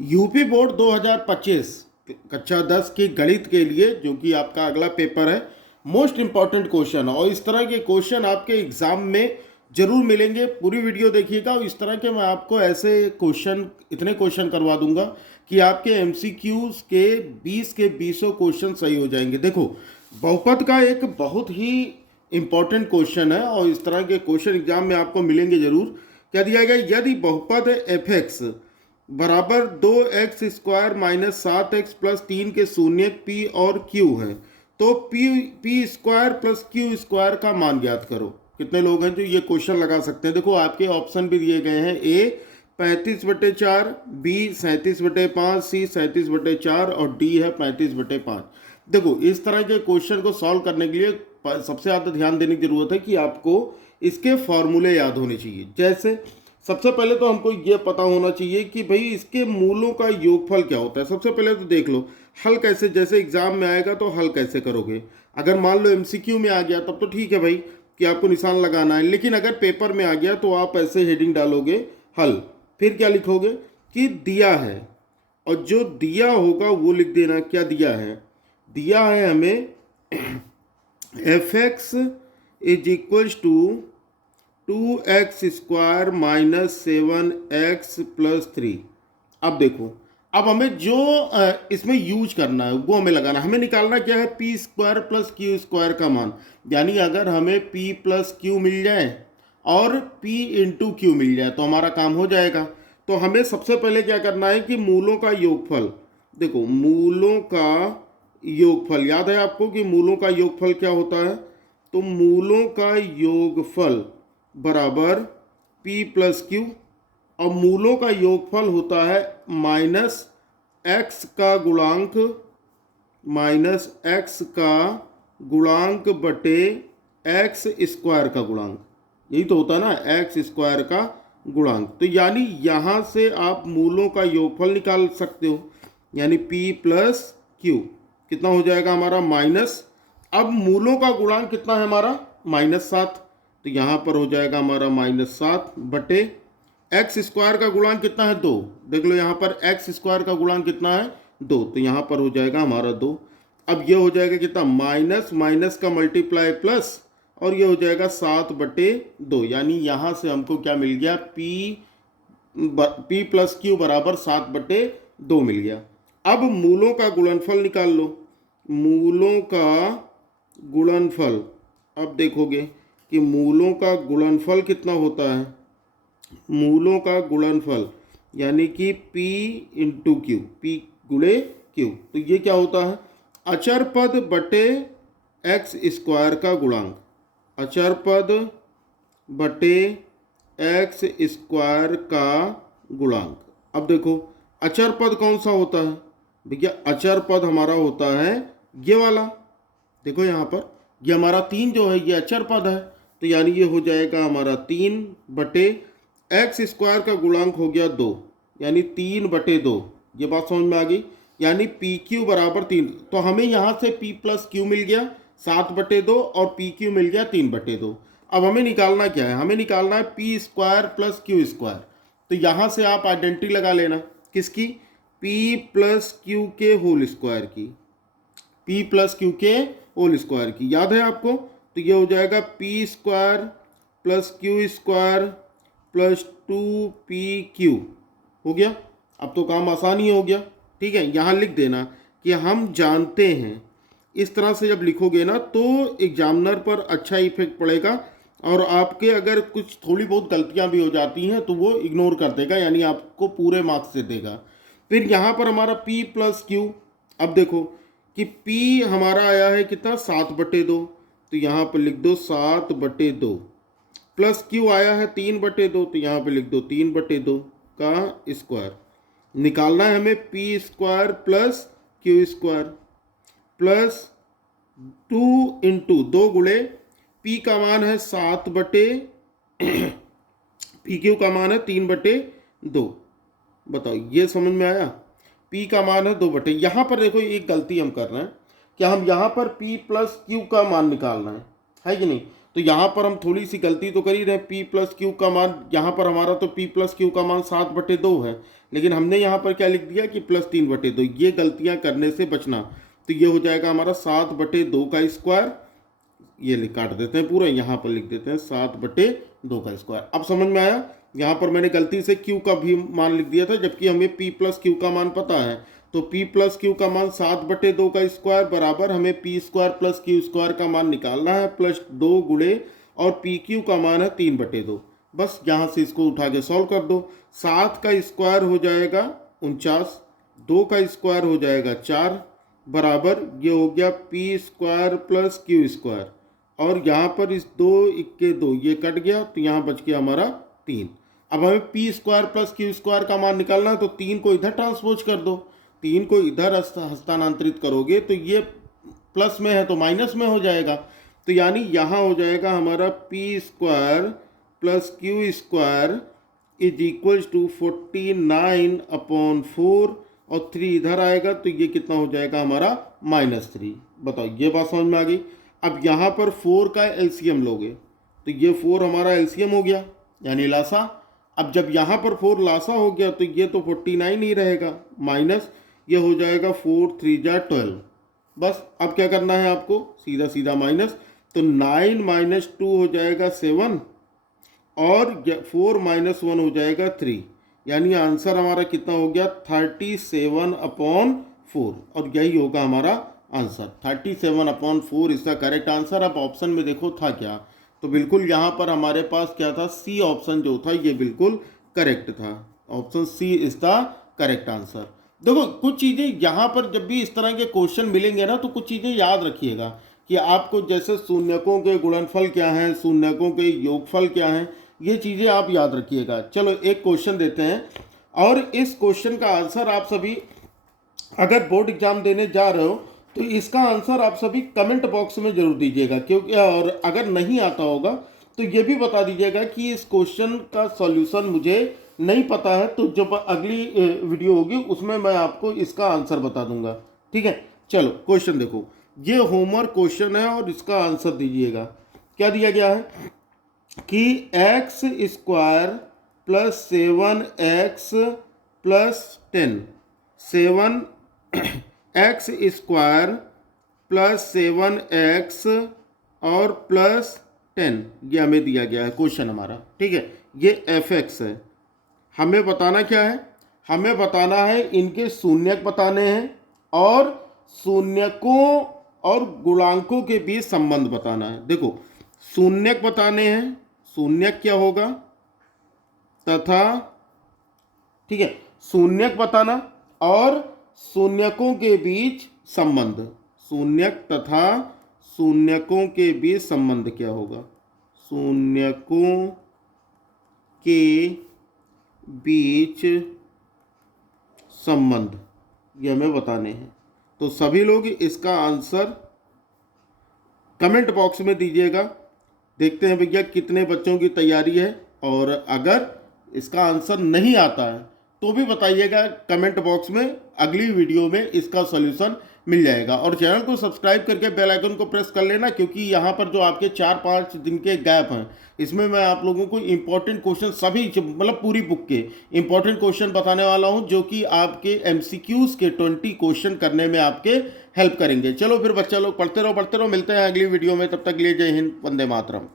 UP board 2025 कक्षा 10 की गणित के लिए जो कि आपका अगला पेपर है, मोस्ट इम्पॉर्टेंट क्वेश्चन। और इस तरह के क्वेश्चन आपके एग्जाम में जरूर मिलेंगे। पूरी वीडियो देखिएगा और इस तरह के मैं आपको ऐसे क्वेश्चन, इतने क्वेश्चन करवा दूंगा कि आपके एमसीक्यूज के 20 के 20 क्वेश्चन सही हो जाएंगे। देखो, बहुपद का एक बहुत ही इम्पॉर्टेंट क्वेश्चन है और इस तरह के क्वेश्चन एग्जाम में आपको मिलेंगे जरूर। क्या दिया गया? यदि बहुपद एफ एक्स बराबर 2x² माइनस 7x प्लस 3 के शून्य p और q है, तो p square plus q square का मान ज्ञात करो। कितने लोग हैं जो ये क्वेश्चन लगा सकते हैं? देखो, आपके ऑप्शन भी दिए गए हैं। ए 35/4, बी 37/5, सी 37/4 और डी है 35/5। देखो, इस तरह के क्वेश्चन को सॉल्व करने के लिए सबसे ज़्यादा ध्यान देने की जरूरत है कि आपको इसके फॉर्मूले याद होने चाहिए। जैसे सबसे पहले तो हमको ये पता होना चाहिए कि भाई इसके मूलों का योगफल क्या होता है। सबसे पहले तो देख लो हल कैसे, जैसे एग्जाम में आएगा तो हल कैसे करोगे। अगर मान लो एमसीक्यू में आ गया तब तो ठीक है भाई कि आपको निशान लगाना है, लेकिन अगर पेपर में आ गया तो आप ऐसे हेडिंग डालोगे हल, फिर क्या लिखोगे कि दिया है, और जो दिया होगा वो लिख देना। क्या दिया है? दिया है हमें f x is equals to 2x² minus 7x plus 3। अब देखो, अब हमें जो इसमें यूज करना है वो हमें लगाना, हमें निकालना क्या है? p square plus q square का मान। यानी अगर हमें p प्लस क्यू मिल जाए और p इंटू क्यू मिल जाए तो हमारा काम हो जाएगा। तो हमें सबसे पहले क्या करना है कि मूलों का योगफल। देखो, मूलों का योगफल याद है आपको कि मूलों का योगफल क्या होता है? तो मूलों का योगफल बराबर p प्लस क्यू, और मूलों का योगफल होता है माइनस एक्स का गुणांक, माइनस एक्स का गुणांक बटे एक्स स्क्वायर का गुणांक। यही तो होता है ना, एक्स स्क्वायर का गुणांक। तो यानी यहाँ से आप मूलों का योगफल निकाल सकते हो, यानी p प्लस क्यू कितना हो जाएगा हमारा? माइनस, अब मूलों का गुणांक कितना है हमारा? -7। तो यहाँ पर हो जाएगा हमारा -7 बटे एक्स स्क्वायर का गुणांक कितना है? 2। देख लो यहाँ पर एक्स स्क्वायर का गुणांक कितना है? 2। तो यहाँ पर हो जाएगा हमारा 2। अब ये हो जाएगा कितना? माइनस माइनस का मल्टीप्लाई प्लस, और ये हो जाएगा 7/2। यानी यहाँ से हमको क्या मिल गया? p प्लस क्यू बराबर 7/2 मिल गया। अब मूलों का गुणनफल निकाल लो। मूलों का गुणनफल, अब देखोगे कि मूलों का गुणनफल कितना होता है? मूलों का गुणनफल यानी कि p इंटू क्यू, p गुणे क्यू। तो ये क्या होता है? अचर पद बटे एक्स स्क्वायर का गुणांक, अचर पद बटे एक्स स्क्वायर का गुणांक। अब देखो, अचर पद कौन सा होता है भैया? अचर पद हमारा होता है ये वाला। देखो यहाँ पर ये हमारा 3 जो है ये अचर पद है। तो यानी ये हो जाएगा हमारा 3 बटे एक्स स्क्वायर का गुणांक हो गया 2, यानी 3/2। ये बात समझ में आ गई? यानी पी क्यू बराबर 3। तो हमें यहाँ से p प्लस क्यू मिल गया 7/2 और पी क्यू मिल गया 3/2। अब हमें निकालना क्या है? हमें निकालना है p square plus q square. तो यहाँ से आप आइडेंटिटी लगा लेना। किसकी? p प्लस क्यू के होल स्क्वायर की, p प्लस क्यू के होल स्क्वायर की। याद है आपको? तो ये हो जाएगा p square plus q square plus 2pq हो गया। अब तो काम आसान ही हो गया। ठीक है, यहाँ लिख देना कि हम जानते हैं। इस तरह से जब लिखोगे ना तो एग्जामिनर पर अच्छा इफेक्ट पड़ेगा, और आपके अगर कुछ थोड़ी बहुत गलतियाँ भी हो जाती हैं तो वो इग्नोर कर देगा, यानी आपको पूरे मार्क्स से देगा। फिर यहाँ पर हमारा p प्लस क्यू, अब देखो कि p हमारा आया है कितना? 7/2। तो यहाँ पर लिख दो 7/2, प्लस क्यू आया है 3/2। तो यहाँ पे लिख दो 3/2 का स्क्वायर। निकालना है हमें p square plus q square plus 2 into 2 गुणे p का मान है 7/, पी क्यू का मान है 3/2। बताओ, ये समझ में आया? p का मान है 2/। यहाँ पर देखो एक गलती हम कर रहे हैं कि हम यहाँ पर p प्लस क्यू का मान निकालना है कि नहीं? तो यहाँ पर हम थोड़ी सी गलती तो कर ही रहे, p प्लस क्यू का मान यहाँ पर हमारा तो p प्लस क्यू का मान 7/2 है, लेकिन हमने यहाँ पर क्या लिख दिया कि +3/2। ये गलतियाँ करने से बचना। तो ये हो जाएगा हमारा 7/2 का स्क्वायर, ये काट देते हैं पूरा, यहाँ पर लिख देते हैं 7/2 का स्क्वायर। अब समझ में आया? यहाँ पर मैंने गलती से q का भी मान लिख दिया था, जबकि हमें p प्लस क्यू का मान पता है। तो p प्लस क्यू का मान 7/2 का स्क्वायर बराबर हमें p square plus q square का मान निकालना है, प्लस 2 गुणे और पी क्यू का मान है 3/2। बस यहाँ से इसको उठा के सॉल्व कर दो। 7 का स्क्वायर हो जाएगा 49, 2 का स्क्वायर हो जाएगा 4, बराबर ये हो गया p square plus q square, और यहाँ पर इस 2 इक्के 2 ये कट गया, तो यहाँ बच गया हमारा 3। अब हमें P square plus q square का मान निकालना है, तो 3 को इधर ट्रांसपोज कर दो। 3 को इधर हस्तांतरित करोगे तो ये प्लस में है तो माइनस में हो जाएगा। तो यानी यहाँ हो जाएगा हमारा p square plus q square is equals to 49/4, और 3 इधर आएगा तो ये कितना हो जाएगा हमारा -3। बताओ, ये बात समझ में आ गई? अब यहाँ पर 4 का एलसीएम लोगे तो ये 4 हमारा एलसीएम हो गया, यानी लासा। अब जब यहाँ पर 4 लासा हो गया तो ये तो 49 ही रहेगा, माइनस ये हो जाएगा 4 3 जा 12। बस अब क्या करना है आपको, सीधा सीधा माइनस, तो 9 - 2 हो जाएगा 7, और 4 - 1 हो जाएगा 3, यानी आंसर हमारा कितना हो गया 37/4, और यही होगा हमारा आंसर। 37/4 इसका करेक्ट आंसर। अब ऑप्शन में देखो था क्या, तो बिल्कुल यहाँ पर हमारे पास क्या था, सी ऑप्शन जो था ये बिल्कुल करेक्ट था। Option C is the correct answer. देखो कुछ चीज़ें यहाँ पर जब भी इस तरह के क्वेश्चन मिलेंगे ना, तो कुछ चीज़ें याद रखिएगा कि आपको, जैसे शून्यकों के गुणनफल क्या हैं, शून्यकों के योगफल क्या हैं, ये चीज़ें आप याद रखिएगा। चलो एक क्वेश्चन देते हैं, और इस क्वेश्चन का आंसर आप सभी अगर बोर्ड एग्जाम देने जा रहे हो तो इसका आंसर आप सभी कमेंट बॉक्स में जरूर दीजिएगा, क्योंकि और अगर नहीं आता होगा तो ये भी बता दीजिएगा कि इस क्वेश्चन का सॉल्यूशन मुझे नहीं पता है, तो जब अगली वीडियो होगी उसमें मैं आपको इसका आंसर बता दूंगा। ठीक है, चलो क्वेश्चन देखो, ये होमवर्क क्वेश्चन है और इसका आंसर दीजिएगा। क्या दिया गया है कि x square plus 7x plus 10, 7x square plus 7x और प्लस 10, ये हमें दिया गया है क्वेश्चन हमारा। ठीक है, ये fx है। हमें बताना क्या है, हमें बताना है इनके शून्यक बताने हैं, और शून्यकों और गुणांकों के बीच संबंध बताना है। देखो शून्यक बताने हैं, शून्यक क्या होगा, तथा, ठीक है, शून्यक बताना और शून्यकों के बीच संबंध, शून्यक तथा शून्यकों के बीच संबंध क्या होगा, शून्यकों के बीच संबंध, ये हमें बताने हैं। तो सभी लोग इसका आंसर कमेंट बॉक्स में दीजिएगा। देखते हैं भैया कितने बच्चों की तैयारी है, और अगर इसका आंसर नहीं आता है तो भी बताइएगा कमेंट बॉक्स में, अगली वीडियो में इसका सॉल्यूशन मिल जाएगा। और चैनल को सब्सक्राइब करके बेल आइकन को प्रेस कर लेना, क्योंकि यहाँ पर जो आपके 4-5 दिन के गैप हैं, इसमें मैं आप लोगों को इंपॉर्टेंट क्वेश्चन सभी, मतलब पूरी बुक के इंपॉर्टेंट क्वेश्चन बताने वाला हूँ, जो कि आपके MCQs के 20 क्वेश्चन करने में आपके हेल्प करेंगे। चलो फिर बच्चा लोग पढ़ते रहो, मिलते हैं अगली वीडियो में। तब तक लिए जय हिंद, वंदे मातरम।